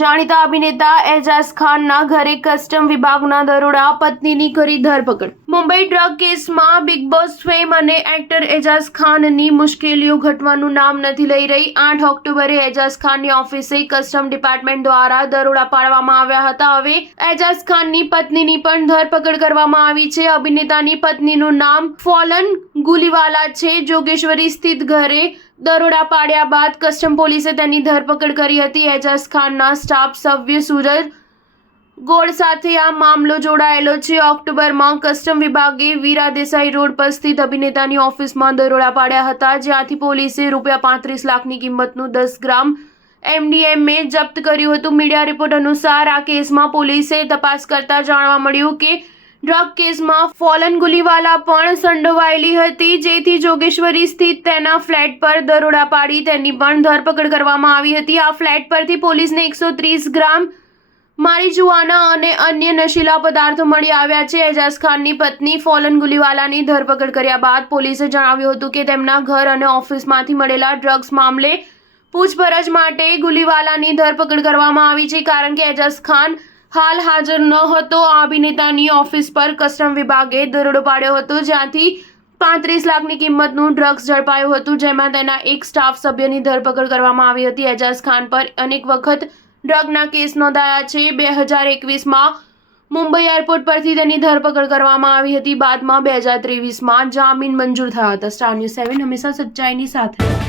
જાણીતા અભિનેતા એજાઝ ખાનના ઘરે કસ્ટમ વિભાગના દરોડા, પત્નીની કરી ધરપકડ। મુંબઈ ડ્રગ કેસમાં બિગ બોસ ફેમ અને એક્ટર એજાઝ ખાનની મુશ્કેલીઓ ઘટવાનું નામ નથી લઈ રહી। 8 ઓક્ટોબરે એજાઝ ખાનની ઓફિસે કસ્ટમ ડિપાર્ટમેન્ટ દ્વારા દરોડા પાડવામાં આવ્યા હતા। હવે એજાઝ ખાનની પત્નીની પણ ધરપકડ કરવામાં આવી છે। અભિનેતાની પત્નીનું નામ ફોलन ગુલીવાલા છે। જોગેશ્વરી સ્થિત ઘરે દરોડા પાડ્યા બાદ કસ્ટમ પોલીસે તેની ધરપકડ કરી હતી। એજાઝ ખાનના સ્ટાફ સભ્ય સૂરજ ગોળ સાથે આ મામલો જોડાયેલો છે। ઓક્ટોબરમાં કસ્ટમ વિભાગે વીરા દેસાઈ રોડ પર સ્થિત અભિનેતાની ઓફિસમાં દરોડા પાડ્યા હતા, જ્યાંથી પોલીસે ₹35 લાખની કિંમતનું 10 ગ્રામ MDMA જપ્ત કર્યું હતું। મીડિયા રિપોર્ટ અનુસાર આ કેસમાં પોલીસે તપાસ કરતા જાણવા મળ્યું કે ડ્રગ કેસમાં ફોलन ગુલીવાલા પણ સંડોવાયેલી હતી, જેથી જોગેશ્વરી સ્થિત તેના ફ્લેટ પર દરોડા પાડી તેની પણ ધરપકડ કરવામાં આવી હતી। આ ફ્લેટ પરથી પોલીસને 130 ગ્રામ મારીજુઆના અને અન્ય નશીલા પદાર્થો મળી આવ્યા છે। એજાઝ ખાનની પત્ની ફોलन ગુલીવાલાની ધરપકડ કર્યા બાદ પોલીસે જણાવ્યું હતું કે તેમના ઘર અને ઓફિસમાંથી મળેલા ડ્રગ્સ મામલે પૂછપરછ માટે ગુલીવાલાની ધરપકડ કરવામાં આવી છે, કારણ કે એજાઝ ખાન હાલ હાજર ન હતો। આ અભિનેતાની ઓફિસ પર કસ્ટમ વિભાગે દરોડો પાડ્યો હતો, જ્યાંથી 35 લાખની કિંમતનું ડ્રગ્સ ઝડપાયું હતું, જેમાં તેના એક સ્ટાફ સભ્યની ધરપકડ કરવામાં આવી હતી। એજાઝ ખાન પર અનેક વખત ડ્રગના કેસ નોંધાયા છે। 2021માં મુંબઈ એરપોર્ટ પરથી તેની ધરપકડ કરવામાં આવી હતી। બાદમાં 2023માં જામીન મંજૂર થયા હતા। સ્ટાર ન્યૂઝ 7 હંમેશા સચ્ચાઈની સાથે।